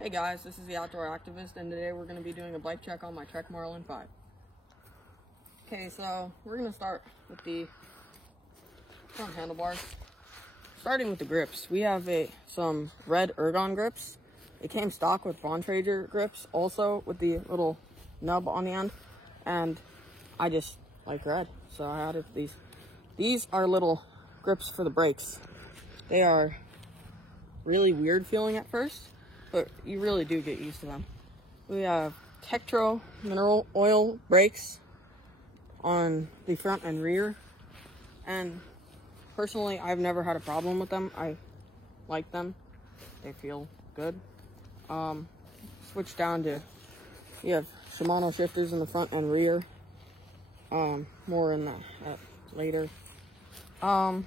Hey guys, this is the Outdoor Activist, and today we're going to be doing a bike check on my Trek Marlin 5. Okay, so we're going to start with the front handlebars. Starting with the grips, we have some red Ergon grips. It came stock with Bontrager grips, also with the little nub on the end, and I just like red, so I added these. These are little grips for the brakes. They are really weird feeling at first, but you really do get used to them. We have Tektro mineral oil brakes on the front and rear, and personally I've never had a problem with them. I like them, they feel good. Switch down to, you have Shimano shifters in the front and rear, more in that later. You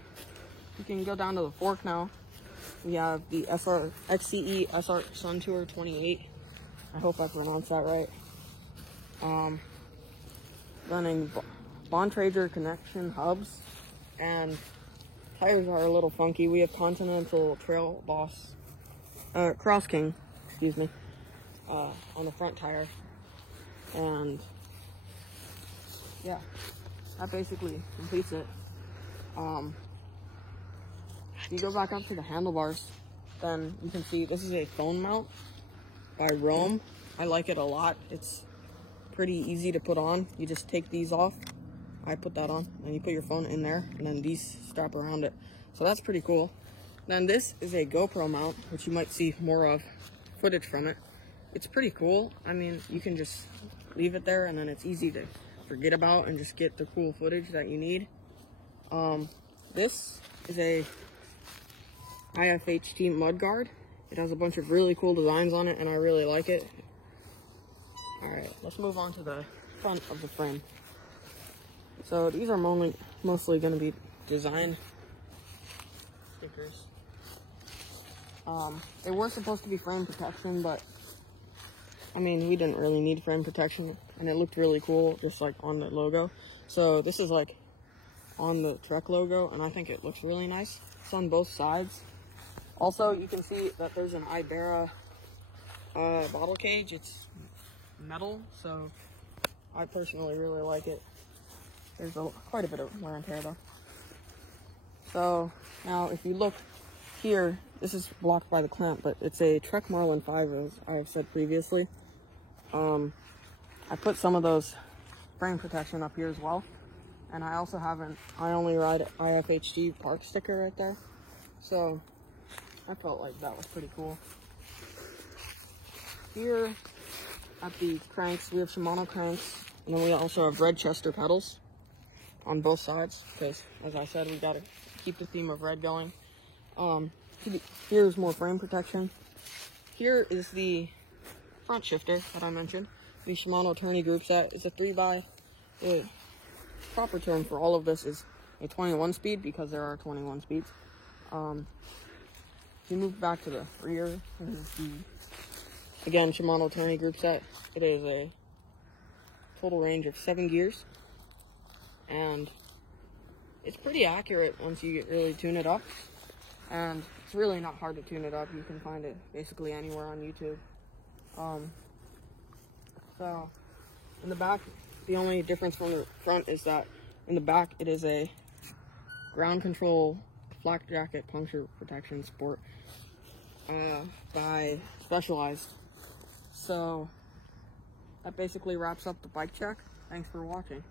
can go down to the fork now. We have the XCE SR Suntour 28. I hope I pronounced that right. Running Bontrager connection hubs, and tires are a little funky. We have Continental Trail Boss, Cross King, excuse me, on the front tire. And yeah, that basically completes it. If you go back up to the handlebars, then you can see this is a phone mount by Roam. I like it a lot. It's pretty easy to put on. You just take these off. I put that on, and you put your phone in there, and then these strap around it. So that's pretty cool. Then this is a GoPro mount, which you might see more of footage from it. It's pretty cool. I mean, you can just leave it there, and then it's easy to forget about and just get the cool footage that you need. This is a IFHT mudguard. It has a bunch of really cool designs on it, and I really like it. Alright, let's move on to the front of the frame. So these are mostly going to be design stickers. They were supposed to be frame protection, but I mean, we didn't really need frame protection, and it looked really cool just like on the logo. So this is like on the Trek logo, and I think it looks really nice. It's on both sides. Also, you can see that there's an Ibera bottle cage. It's metal, so I personally really like it. There's quite a bit of wear and tear though. So now if you look here, this is blocked by the clamp, but it's a Trek Marlin 5, as I have said previously. I put some of those frame protection up here as well. And I also have I only ride IFHT park sticker right there. So I felt like that was pretty cool. Here at the cranks, we have Shimano cranks, and then we also have red Chester pedals on both sides, because as I said, we gotta keep the theme of red going. Here's more frame protection. Here is the front shifter that I mentioned, the Shimano Tourney group set. It's a 3x. The proper term for all of this is a 21 speed, because there are 21 speeds. If you move back to the rear, this is the, again, Shimano Tourney group set. It is a total range of 7 gears, and it's pretty accurate once you really tune it up, and it's really not hard to tune it up. You can find it basically anywhere on YouTube. So in the back, the only difference from the front is that in the back it is a ground control flak jacket puncture protection sport by Specialized. So that basically wraps up the bike check. Thanks for watching.